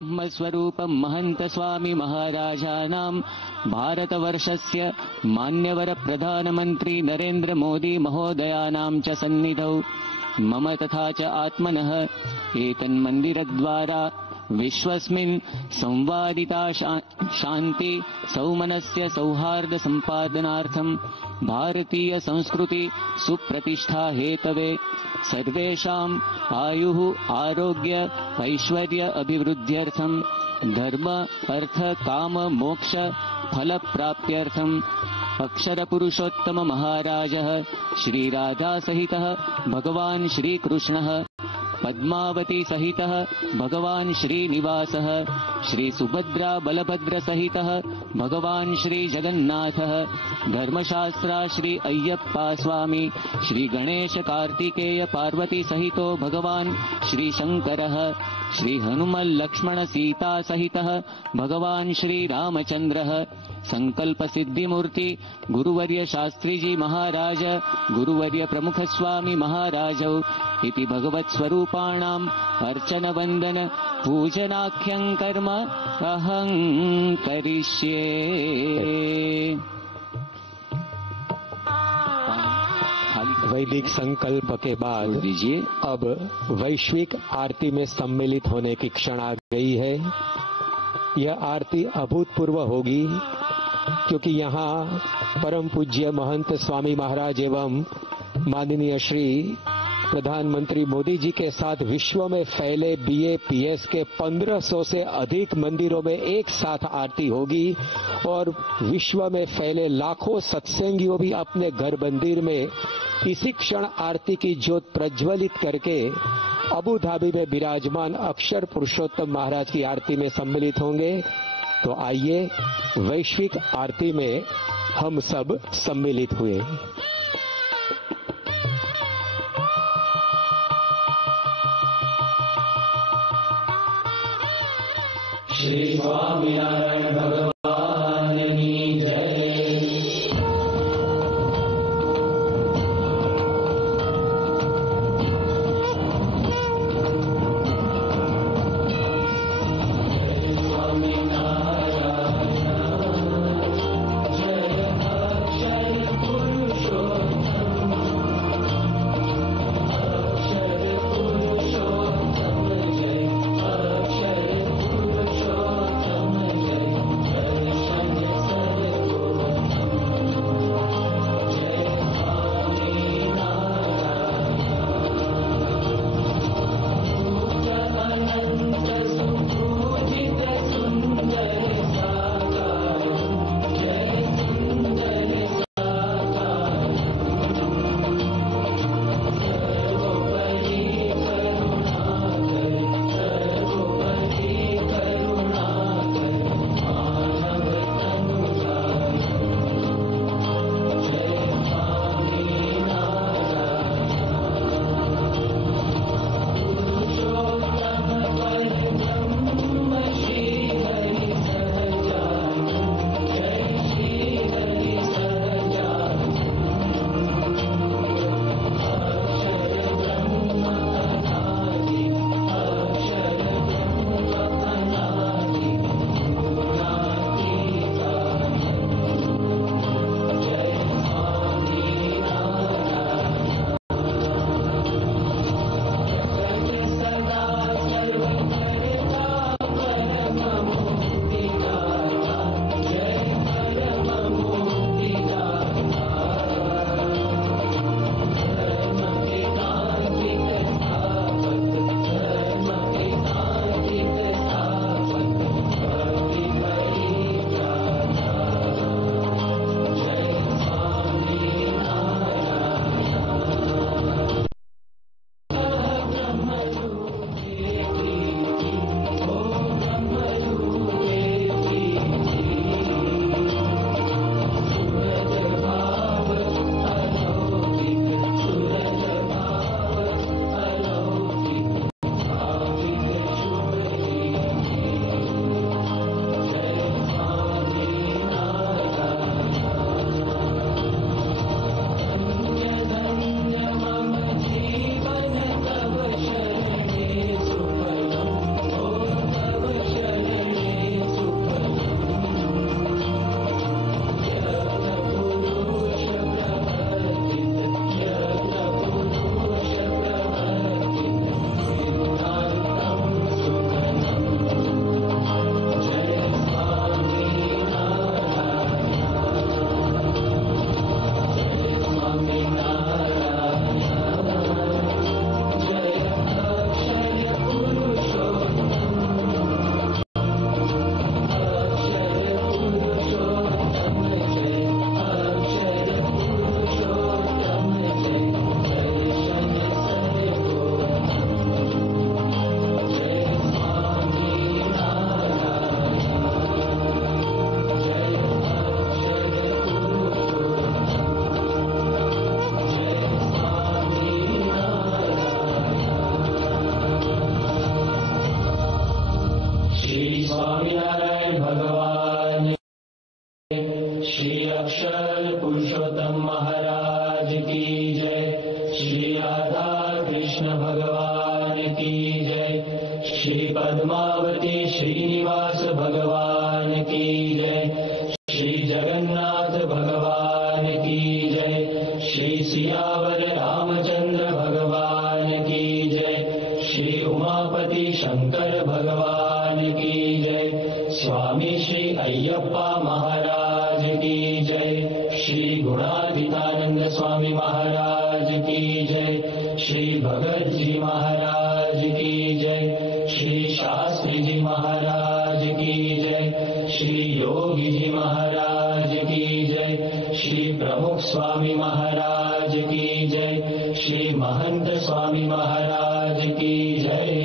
ब्रह्मस्वरूपं महंत स्वामी महाराजानां भारतवर्षस्य मान्यवर प्रधानमंत्री नरेंद्र मोदी महोदयानां च सन्निधौ मम तथा च आत्मनः एतन्मन्दिरद्वारा विश्वस्मिन् संवादिता शान्ति सौमनस्य सौहार्द संपादनार्थं भारतीय संस्कृति सुप्रतिष्ठा हेतवे सर्वेषाम् आयुः आरोग्य ऐश्वर्य अभिवृद्ध्यर्थं धर्म अर्थ काम मोक्ष फल प्राप्त्यर्थं अक्षर पुरुषोत्तम महाराजः श्री राधा सहितः भगवान् श्री कृष्णः पद्मावती सहितः भगवान् श्रीनिवासः श्री सुभद्रा बलभद्र सहितः भगवान् श्री जगन्नाथः धर्मशास्त्रा श्री अय्यप्पा स्वामी श्री गणेश कार्तिकेय पार्वती सहितो भगवान् श्री शंकरः श्री हनुमल लक्ष्मण सीता सहितः भगवान् श्री रामचंद्रः संकल्प सिद्धि मूर्ति गुरुवर्य शास्त्री जी महाराज गुरुवर्य प्रमुख स्वामी महाराजौ इति भगवत् स्वरूपाणाम् अर्चन वंदन पूजनाख्यं कर्म अहं करिष्ये। वैदिक संकल्प के बाद दीजिए अब वैश्विक आरती में सम्मिलित होने की क्षण आ गई है। यह आरती अभूतपूर्व होगी क्योंकि यहाँ परम पूज्य महंत स्वामी महाराज एवं माननीय श्री प्रधानमंत्री मोदी जी के साथ विश्व में फैले BAPS के 1500 से अधिक मंदिरों में एक साथ आरती होगी और विश्व में फैले लाखों सत्संगियों भी अपने घर मंदिर में इसी क्षण आरती की ज्योत प्रज्वलित करके अबू धाबी में विराजमान अक्षर पुरुषोत्तम महाराज की आरती में सम्मिलित होंगे। तो आइए वैश्विक आरती में हम सब सम्मिलित हुए। श्री स्वामीनारायण भगवान की जय। जय श्री स्वामिनारायण भगवान, श्री अक्षर पुरुषोत्तम महाराज की जय, श्री राधा कृष्ण भगवान की जय, श्री पद्मावती श्रीनिवास भगवान की जय, श्री जगन्नाथ भगवान की जय, श्री सियावर रामचंद्र भगवान की जय, श्री उमापति शंकर भगवान की जय, स्वामी श्री अय्यप्पा महाराज की जय, श्री गुणातीतानंद स्वामी महाराज की जय, श्री भगत जी महाराज की जय, श्री शास्त्री जी महाराज की जय, श्री योगी जी महाराज की जय, श्री प्रमुख स्वामी महाराज की जय, श्री महंत स्वामी महाराज की जय।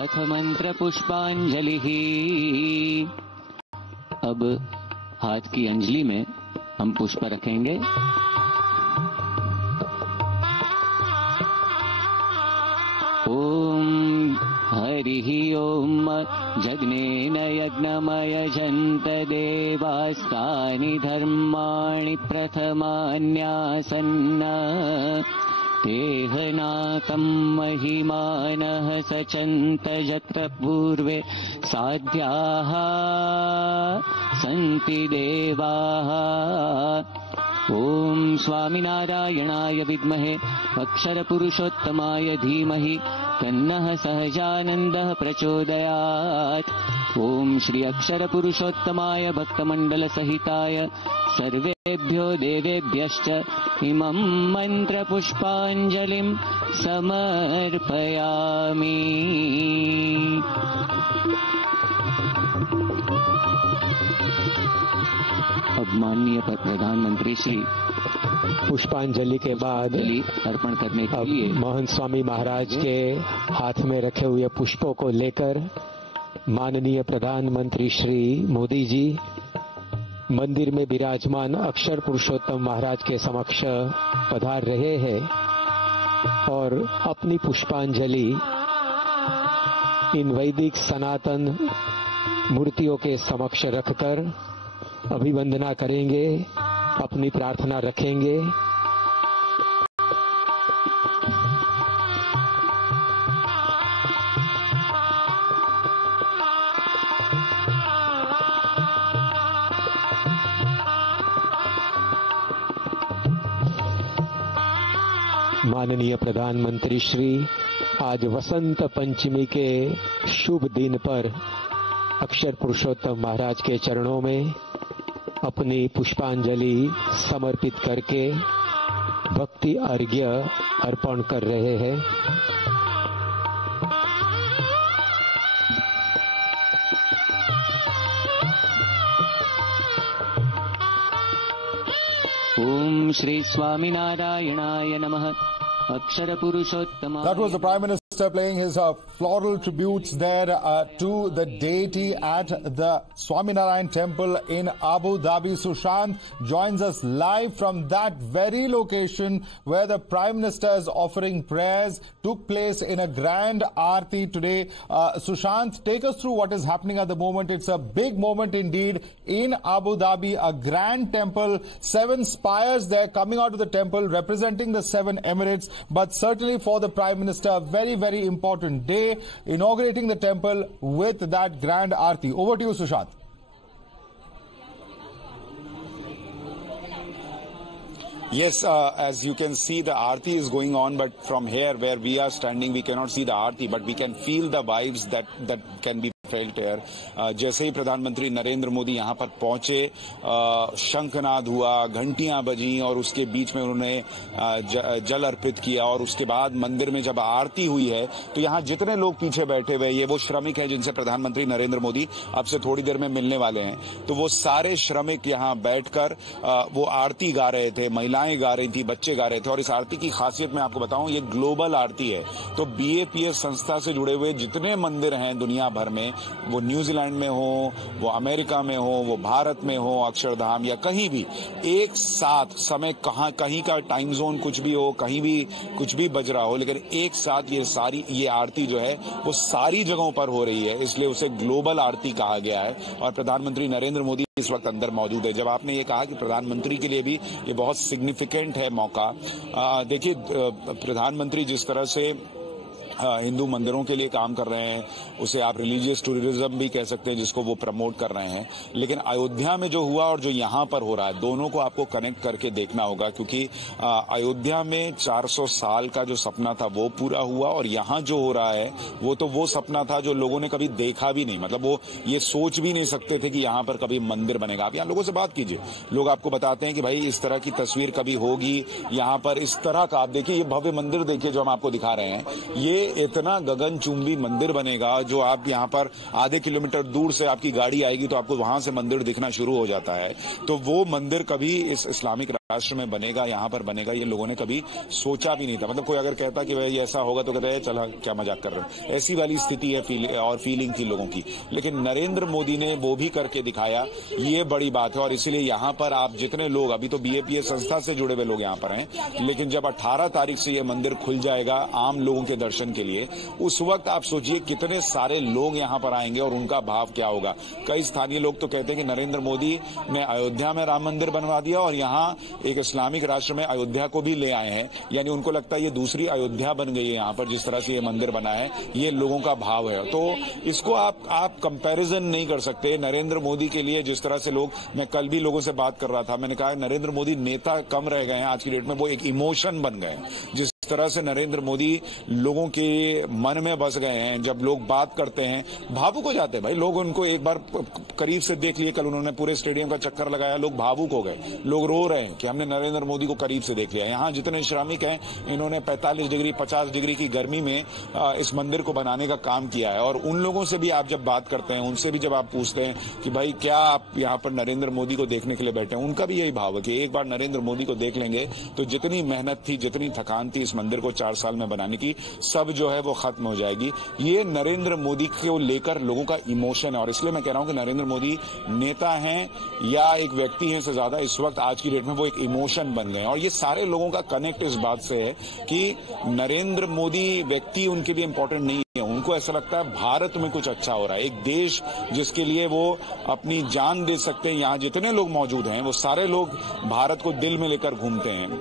अथ मंत्र पुष्पांजलि। अब हाथ की अंजलि में हम पुष्प रखेंगे। ओम हरिः ओम जग्नेन यज्ञमयजन्त देवास्तानि धर्माणि प्रथमान्यासन्न तेहनाकं महिमानः सचन्त यत्र पूर्वे साध्याः सन्ति देवाः। ओम स्वामिनारायणाय विद्महे अक्षरपुरुषोत्तमाय धीमहि तन्नः सहजानन्दः प्रचोदयात्। ओम श्री अक्षरपुरुषोत्तमाय भक्तमण्डलसहिताय सर्वेभ्यो देवेभ्यश्च इमं मन्त्रपुष्पाञ्जलिं समर्पयामि। अब माननीय प्रधानमंत्री श्री पुष्पांजलि के बाद अर्पण करने के लिए मोहन स्वामी महाराज के हाथ में रखे हुए पुष्पों को लेकर माननीय प्रधानमंत्री श्री मोदी जी मंदिर में विराजमान अक्षर पुरुषोत्तम महाराज के समक्ष पधार रहे हैं और अपनी पुष्पांजलि इन वैदिक सनातन मूर्तियों के समक्ष रखकर अभिवंदना करेंगे, अपनी प्रार्थना रखेंगे। माननीय प्रधानमंत्री श्री आज वसंत पंचमी के शुभ दिन पर अक्षर पुरुषोत्तम महाराज के चरणों में अपनी पुष्पांजलि समर्पित करके भक्ति अर्घ्य अर्पण कर रहे हैं। ओम श्री स्वामीनारायणाय नमः। अक्षर पुरुषोत्तम। That was the Prime Minister playing his floral tributes there to the deity at the Swaminarayan Temple in Abu Dhabi. Sushant joins us live from that very location where the Prime Minister is offering prayers. Took place in a grand aarti today. Sushant, take us through what is happening at the moment. It's a big moment indeed in Abu Dhabi, a grand temple, 7 spires there coming out of the temple representing the 7 Emirates. But certainly for the Prime Minister, a very, very important day, inaugurating the temple with that grand aarti. Over to you, Sushant. Yes, as you can see, the aarti is going on, but from here where we are standing, we cannot see the aarti, but we can feel the vibes that can be felt here. जैसे ही प्रधानमंत्री नरेंद्र मोदी यहाँ पर पहुंचे, शंखनाद हुआ, घंटियां बजी और उसके बीच में उन्होंने जल अर्पित किया और उसके बाद मंदिर में जब आरती हुई है तो यहाँ जितने लोग पीछे बैठे हुए ये वो श्रमिक हैं जिनसे प्रधानमंत्री नरेंद्र मोदी अब से थोड़ी देर में मिलने वाले हैं। तो वो सारे श्रमिक यहाँ बैठकर वो आरती गा रहे थे, महिलाएं गा रही थी, बच्चे गा रहे थे। और इस आरती की खासियत मैं आपको बताऊं, ये ग्लोबल आरती है। तो BAPS संस्था से जुड़े हुए जितने मंदिर हैं दुनिया भर में वो न्यूजीलैंड में हो, वो अमेरिका में हो, वो भारत में हो, अक्षरधाम या कहीं भी एक साथ समय कहीं का टाइम जोन कुछ भी हो, कहीं भी कुछ भी बज रहा हो, लेकिन एक साथ ये आरती जो है वो सारी जगहों पर हो रही है, इसलिए उसे ग्लोबल आरती कहा गया है। और प्रधानमंत्री नरेंद्र मोदी इस वक्त अंदर मौजूद है। जब आपने ये कहा कि प्रधानमंत्री के लिए भी ये बहुत सिग्निफिकेंट है मौका, देखिए प्रधानमंत्री जिस तरह से हिंदू मंदिरों के लिए काम कर रहे हैं, उसे आप रिलीजियस टूरिज्म भी कह सकते हैं जिसको वो प्रमोट कर रहे हैं, लेकिन अयोध्या में जो हुआ और जो यहाँ पर हो रहा है, दोनों को आपको कनेक्ट करके देखना होगा, क्योंकि अयोध्या में 400 साल का जो सपना था वो पूरा हुआ और यहाँ जो हो रहा है वो तो वो सपना था जो लोगों ने कभी देखा भी नहीं, मतलब वो ये सोच भी नहीं सकते थे कि यहाँ पर कभी मंदिर बनेगा। आप यहाँ लोगों से बात कीजिए, लोग आपको बताते हैं कि भाई इस तरह की तस्वीर कभी होगी, यहाँ पर इस तरह का, आप देखिए ये भव्य मंदिर देखिए जो हम आपको दिखा रहे हैं, ये इतना गगनचुंबी मंदिर बनेगा जो आप यहाँ पर आधे किलोमीटर दूर से आपकी गाड़ी आएगी तो आपको वहां से मंदिर दिखना शुरू हो जाता है। तो वो मंदिर कभी इस इस्लामिक राष्ट्र में बनेगा, यहाँ पर बनेगा, ये लोगों ने कभी सोचा भी नहीं था। मतलब कोई अगर कहता कि भाई ऐसा होगा तो कहते हैं चला क्या मजाक कर रहे हो, ऐसी वाली स्थिति है और फीलिंग थी लोगों की। लेकिन नरेंद्र मोदी ने वो भी करके दिखाया, ये बड़ी बात है। और इसीलिए यहाँ पर आप जितने लोग, अभी तो बीएपीए संस्था से जुड़े हुए लोग यहाँ पर हैं, लेकिन जब 18 तारीख से ये मंदिर खुल जाएगा आम लोगों के दर्शन के लिए, उस वक्त आप सोचिए कितने सारे लोग यहाँ पर आएंगे और उनका भाव क्या होगा। कई स्थानीय लोग तो कहते हैं कि नरेंद्र मोदी ने अयोध्या में राम मंदिर बनवा दिया और यहाँ एक इस्लामिक राष्ट्र में अयोध्या को भी ले आए हैं, यानी उनको लगता है ये दूसरी अयोध्या बन गई है यहाँ पर, जिस तरह से ये मंदिर बना है, ये लोगों का भाव है। तो इसको आप कंपैरिजन नहीं कर सकते। नरेंद्र मोदी के लिए जिस तरह से लोग, मैं कल भी लोगों से बात कर रहा था, मैंने कहा नरेंद्र मोदी नेता कम रह गए हैं आज की डेट में, वो एक इमोशन बन गए। जिस तरह से नरेंद्र मोदी लोगों के मन में बस गए हैं, जब लोग बात करते हैं भावुक हो जाते हैं भाई लोग। उनको एक बार करीब से देख लिए, कल उन्होंने पूरे स्टेडियम का चक्कर लगाया, लोग भावुक हो गए, लोग रो रहे हैं कि हमने नरेंद्र मोदी को करीब से देख लिया। यहाँ जितने श्रमिक हैं, इन्होंने 45 डिग्री 50 डिग्री की गर्मी में इस मंदिर को बनाने का काम किया है। और उन लोगों से भी आप जब बात करते हैं, उनसे भी जब आप पूछते हैं कि भाई क्या आप यहाँ पर नरेंद्र मोदी को देखने के लिए बैठे हैं, उनका भी यही भाव है कि एक बार नरेंद्र मोदी को देख लेंगे तो जितनी मेहनत थी, जितनी थकान थी इस मंदिर को 4 साल में बनाने की, सब जो है वो खत्म हो जाएगी। ये नरेंद्र मोदी को लेकर लोगों का इमोशन है। और इसलिए मैं कह रहा हूं कि नरेंद्र मोदी नेता हैं या एक व्यक्ति हैं से ज्यादा, इस वक्त आज की डेट में वो एक इमोशन बन गए हैं। और ये सारे लोगों का कनेक्ट इस बात से है कि नरेंद्र मोदी व्यक्ति उनके लिए इंपॉर्टेंट नहीं है, उनको ऐसा लगता है भारत में कुछ अच्छा हो रहा है, एक देश जिसके लिए वो अपनी जान दे सकते हैं। यहाँ जितने लोग मौजूद हैं वो सारे लोग भारत को दिल में लेकर घूमते हैं,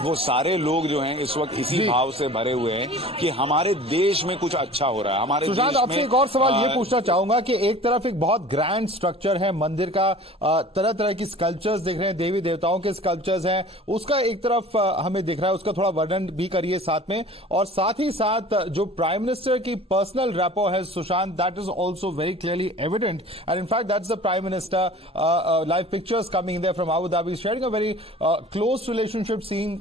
वो सारे लोग जो हैं इस वक्त इसी भाव से भरे हुए हैं कि हमारे देश में कुछ अच्छा हो रहा है। हमारे सुशांत, आपसे एक और सवाल ये पूछना चाहूंगा कि एक तरफ एक बहुत ग्रैंड स्ट्रक्चर है मंदिर का, तरह तरह की स्कल्पचर्स दिख रहे हैं, देवी देवताओं के स्कल्पचर्स हैं, उसका एक तरफ हमें दिख रहा है, उसका थोड़ा वर्णन भी करिए साथ में। और साथ ही साथ जो प्राइम मिनिस्टर की पर्सनल रैपो है Sushant, that is also very clearly evident, and in fact that's the prime minister, live pictures coming there from Abu Dhabi, sharing a very close relationship, seeing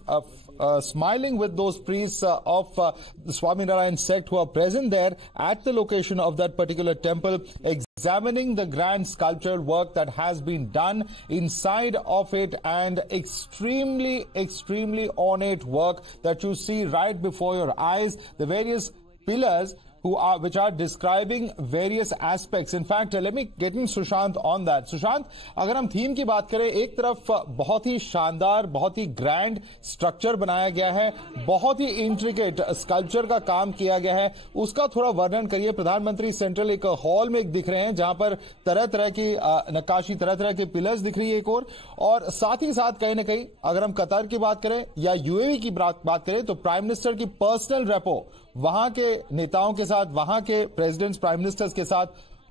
smiling with those priests of the Swaminarayan sect who are present there at the location of that particular temple, examining the grand sculptural work that has been done inside of it, and extremely ornate work that you see right before your eyes, the various pillars which are describing various aspects. In fact, let me get in Sushant on that. Sushant, अगर हम theme की बात करें, एक तरफ बहुत ही शानदार, बहुत ही ग्रैंड स्ट्रक्चर बनाया गया है, बहुत ही इंट्रिकेट स्कल्पचर का काम किया गया है, उसका थोड़ा वर्णन करिए। प्रधानमंत्री सेंट्रल एक हॉल में दिख रहे हैं जहां पर तरह तरह की नक्काशी, तरह तरह के पिलर्स दिख रही है एक और साथ ही साथ कहीं ना कहीं अगर हम कतर की बात करें या यूएई की बात करें तो प्राइम मिनिस्टर की पर्सनल रेपो वहां के नेताओं के साथ, वहां के प्रेसिडेंट्स, प्राइम मिनिस्टर्स के साथ,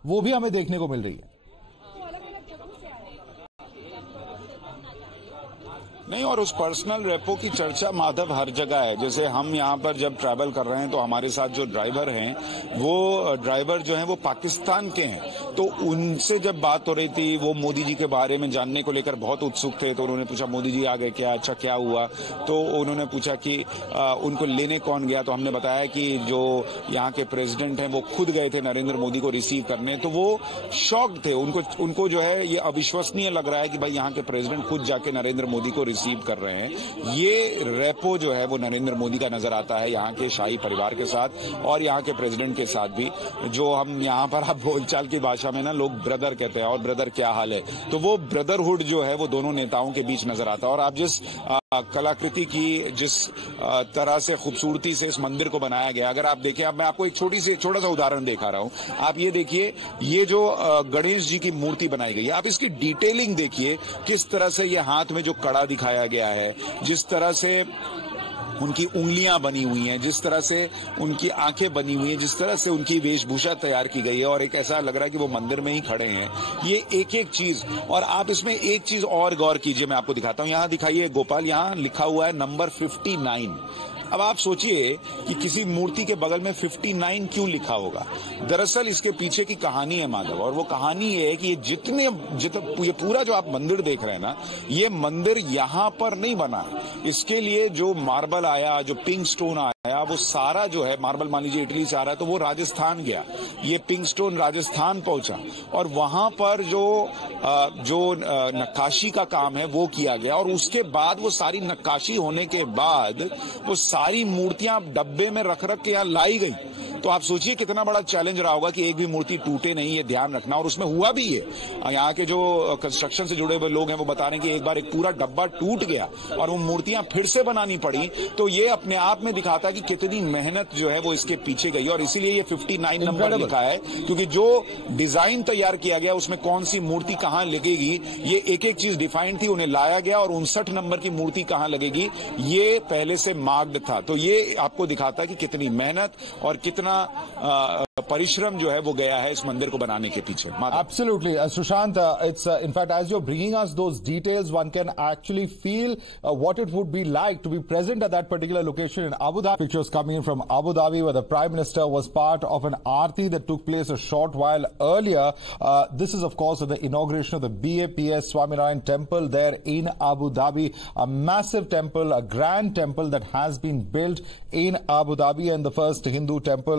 वो भी हमें देखने को मिल रही है। नहीं, और उस पर्सनल रेपो की चर्चा माधव हर जगह है। जैसे हम यहाँ पर जब ट्रैवल कर रहे हैं तो हमारे साथ जो ड्राइवर हैं, वो ड्राइवर जो हैं वो पाकिस्तान के हैं, तो उनसे जब बात हो रही थी वो मोदी जी के बारे में जानने को लेकर बहुत उत्सुक थे। तो उन्होंने पूछा मोदी जी आ गए क्या, अच्छा क्या हुआ, तो उन्होंने पूछा कि उनको लेने कौन गया, तो हमने बताया कि जो यहाँ के प्रेसिडेंट हैं वो खुद गए थे नरेंद्र मोदी को रिसीव करने। तो वो शॉक्ड थे, उनको जो है ये अविश्वसनीय लग रहा है कि भाई यहाँ के प्रेसिडेंट खुद जाके नरेंद्र मोदी को रिसीव कर रहे हैं। ये रेपो जो है वो नरेंद्र मोदी का नजर आता है यहाँ के शाही परिवार के साथ और यहाँ के प्रेसिडेंट के साथ भी, जो हम यहाँ पर आप बोलचाल की भाषा में ना लोग ब्रदर कहते हैं, और ब्रदर क्या हाल है, तो वो ब्रदरहुड जो है वो दोनों नेताओं के बीच नजर आता है। और आप जिस कलाकृति की, जिस तरह से खूबसूरती से इस मंदिर को बनाया गया, अगर आप देखें, अब मैं आपको एक छोटा सा उदाहरण दिखा रहा हूं। आप ये देखिए, ये जो गणेश जी की मूर्ति बनाई गई है, आप इसकी डिटेलिंग देखिए, किस तरह से ये हाथ में जो कड़ा दिखाया गया है, जिस तरह से उनकी उंगलियां बनी हुई हैं, जिस तरह से उनकी आंखें बनी हुई हैं, जिस तरह से उनकी वेशभूषा तैयार की गई है, और एक ऐसा लग रहा है कि वो मंदिर में ही खड़े हैं। ये एक एक चीज, और आप इसमें एक चीज और गौर कीजिए, मैं आपको दिखाता हूं। यहां दिखाइए गोपाल, यहां लिखा हुआ है नंबर 59। अब आप सोचिए कि किसी मूर्ति के बगल में 59 क्यों लिखा होगा। दरअसल इसके पीछे की कहानी है माधव, और वो कहानी ये है कि ये पूरा जो आप मंदिर देख रहे हैं ना, ये मंदिर यहां पर नहीं बना है। इसके लिए जो मार्बल आया, जो पिंक स्टोन आया, वो सारा जो है मार्बल, मान लीजिए इटली से आ रहा है तो वो राजस्थान गया, ये पिंक स्टोन राजस्थान पहुंचा, और वहां पर जो नक्काशी का काम है वो किया गया, और उसके बाद वो सारी नक्काशी होने के बाद वो सारी मूर्तियां डब्बे में रख के यहां लाई गई। तो आप सोचिए कितना बड़ा चैलेंज रहा होगा कि एक भी मूर्ति टूटे नहीं, ये ध्यान रखना। और उसमें हुआ भी ये, यहाँ के जो कंस्ट्रक्शन से जुड़े हुए लोग हैं वो बता रहे हैं कि एक बार एक पूरा डब्बा टूट गया और वो मूर्तियां फिर से बनानी पड़ी। तो ये अपने आप में दिखाता है कि कितनी मेहनत जो है वो इसके पीछे गई, और इसीलिए ये 59 नंबर लिखा है, क्योंकि जो डिजाइन तैयार किया गया उसमें कौन सी मूर्ति कहां लगेगी, ये एक एक चीज डिफाइंड थी, उन्हें लाया गया, और 59 नंबर की मूर्ति कहां लगेगी ये पहले से मार्क्ड था। तो ये आपको दिखाता है कि कितनी मेहनत और कितना परिश्रम जो है वो गया है इस मंदिर को बनाने के पीछे। Absolutely, Sushant. It's in fact, as you're bringing us those details, one can actually feel what it would be like to be present at that particular location in Abu Dhabi. Pictures coming in from Abu Dhabi, where the Prime Minister was part of an aarti that took place a short while earlier. This is, of course, the inauguration of the BAPS Swaminarayan Temple there in Abu Dhabi, a massive temple, a grand temple that has been built in Abu Dhabi, and the first Hindu temple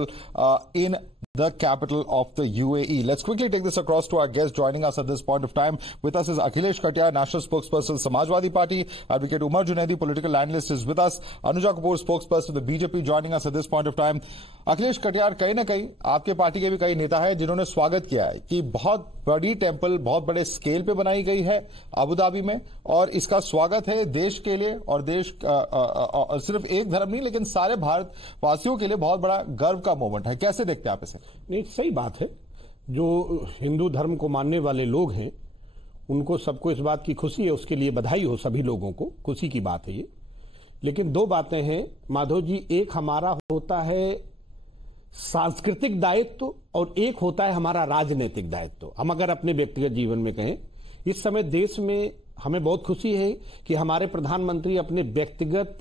in the capital of the UAE. Let's quickly take this across to our guest joining us at this point of time. With us is Akhilesh Katiyar, National Spokesperson, Samajwadi Party. Advocate Umar Junaidi, political analyst, is with us. Anuja Kapoor, spokesperson of the BJP, joining us at this point of time. Akhilesh Katiyar, कहीं ना कहीं आपके party के भी कई नेता है जिन्होंने स्वागत किया है कि बहुत बड़ी टेंपल बहुत बड़े स्केल पे बनाई गई है अबू धाबी में, और इसका स्वागत है देश के लिए, और देश सिर्फ एक धर्म नहीं लेकिन सारे भारतवासियों के लिए बहुत बड़ा गर्व का मोमेंट है। कैसे देखते हैं आप इसे? नहीं, सही बात है। जो हिंदू धर्म को मानने वाले लोग हैं उनको सबको इस बात की खुशी है, उसके लिए बधाई हो सभी लोगों को, खुशी की बात है ये। लेकिन दो बातें हैं माधव जी, एक हमारा होता है सांस्कृतिक दायित्व और एक होता है हमारा राजनीतिक दायित्व। हम अगर अपने व्यक्तिगत जीवन में कहें, इस समय देश में हमें बहुत खुशी है कि हमारे प्रधानमंत्री अपने व्यक्तिगत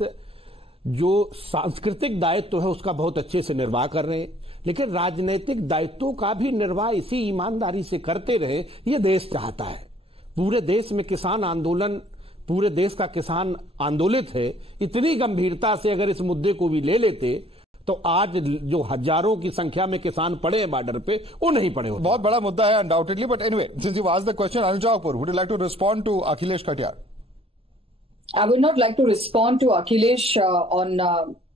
जो सांस्कृतिक दायित्व है उसका बहुत अच्छे से निर्वाह कर रहे हैं, लेकिन राजनीतिक दायित्वों का भी निर्वाह इसी ईमानदारी से करते रहे, ये देश चाहता है। पूरे देश में किसान आंदोलन, पूरे देश का किसान आंदोलित है। इतनी गंभीरता से अगर इस मुद्दे को भी ले लेते तो आज जो हजारों की संख्या में किसान पड़े हैं बॉर्डर पे, वो नहीं पड़े होते। बहुत बड़ा मुद्दा है undoubtedly, but anyway, since you asked the question, Anuja Kapoor, would you like to respond to Akhilesh Katiyar? I would not like to respond to Akhilesh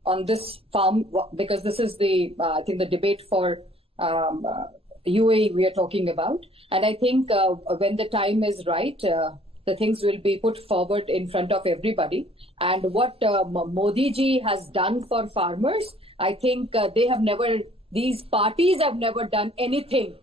on this farm, because this is the I think the debate for UAE we are talking about, and I think when the time is right, the things will be put forward in front of everybody. And what Modi ji has done for farmers, I think these parties have never done anything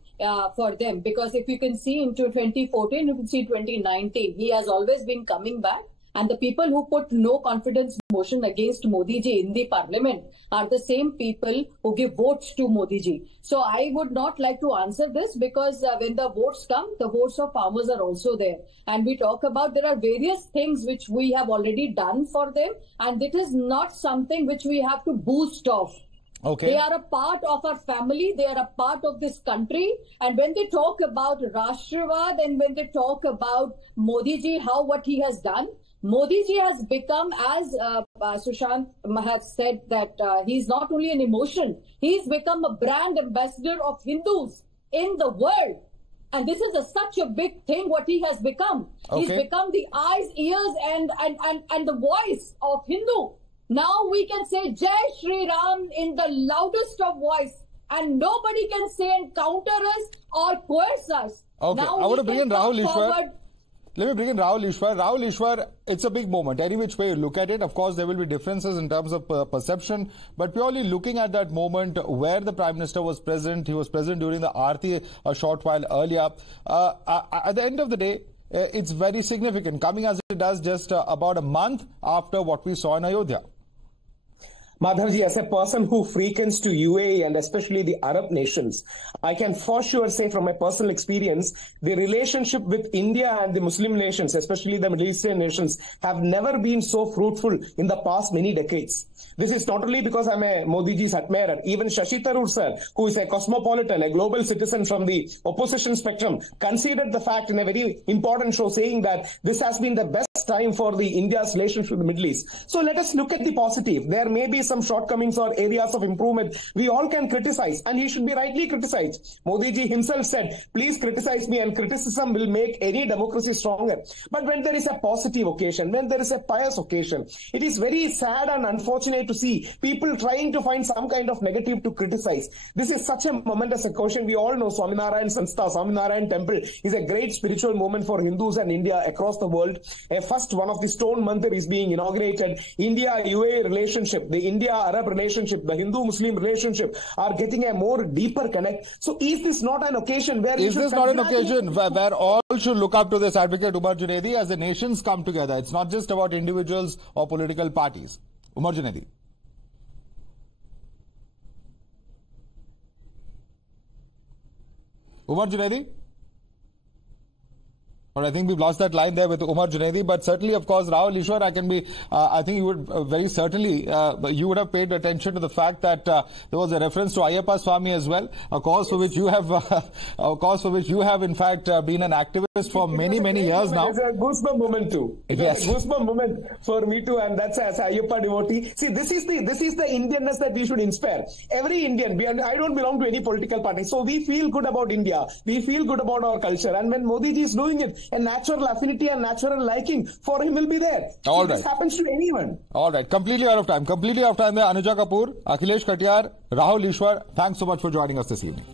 for them, because if you can see into 2014, you can see 2019, he has always been coming back. And the people who put no confidence motion against Modi ji in the parliament are the same people who give votes to Modi ji. So I would not like to answer this, because when the votes come, the votes of farmers are also there. And we talk about there are various things which we have already done for them, and it is not something which we have to boost off. Okay. They are a part of our family. They are a part of this country. And when they talk about Rashtravad, and when they talk about Modi ji, what he has done, Modi ji has become, as Sushant has said, that he's not only an emotion, he's become a brand ambassador of Hindus in the world. And this is such a big thing what he has become. Okay. He's become the eyes, ears and the voice of Hindu. Now we can say Jai Shri Ram in the loudest of voice, and nobody can say and counter us or coerce us. Okay, now I want to bring in Rahul Ishwar. Let me bring in Rahul Ishwar. Rahul Ishwar, it's a big moment. Any which way you look at it, of course, there will be differences in terms of perception. But purely looking at that moment where the Prime Minister was present, he was present during the Aarti a short while earlier. At the end of the day, it's very significant, coming as it does just about a month after what we saw in Ayodhya. Madhavji, as a person who frequents to UAE and especially the Arab nations, I can for sure say from my personal experience, the relationship with India and the Muslim nations, especially the Middle Eastern nations, have never been so fruitful in the past many decades. This is not only because I'm a Modi ji's admirer. Even Shashi Tharoor sir, who is a cosmopolitan, a global citizen from the opposition spectrum, considered the fact in a very important show saying that this has been the best time for the India's relationship with the Middle East. So let us look at the positive. There may be some shortcomings or areas of improvement we all can criticize, and he should be rightly criticized. Modi ji himself said, please criticize me, and criticism will make any democracy stronger. But when there is a positive occasion, when there is a pious occasion, it is very sad and unfortunate to see people trying to find some kind of negative to criticize. This is such a momentous occasion. We all know Swaminarayan Sanstha, Swaminarayan Temple is a great spiritual moment for Hindus and India across the world. First, one of the stone mandir is being inaugurated. India-UAE relationship, the India-Arab relationship, the Hindu-Muslim relationship are getting a more deeper connect. So is this not an occasion where... Is this not an occasion where all should look up to this Advocate Umar Junaidi as the nations come together? It's not just about individuals or political parties. Umar Junaidi. Umar Junaidi? Or I think we've lost that line there with Umar Junaidi, but certainly, of course, Rahul Ishwar, I think you would very certainly, you would have paid attention to the fact that there was a reference to Ayyappa Swami as well, a cause for which you have, in fact, been an activist for many, many years now. It's a goosebump moment too. Yes. It's a goosebump moment for me too, and that's as Ayyappa devotee. See, this is the Indianness that we should inspire. Every Indian, I don't belong to any political party, so we feel good about India. We feel good about our culture, and when Modi ji is doing it, a natural affinity and natural liking for him will be there. All right. This happens to anyone. All right. Completely out of time. Completely out of time there. Anuja Kapoor, Akhilesh Katiyar, Rahul Ishwar, thanks so much for joining us this evening.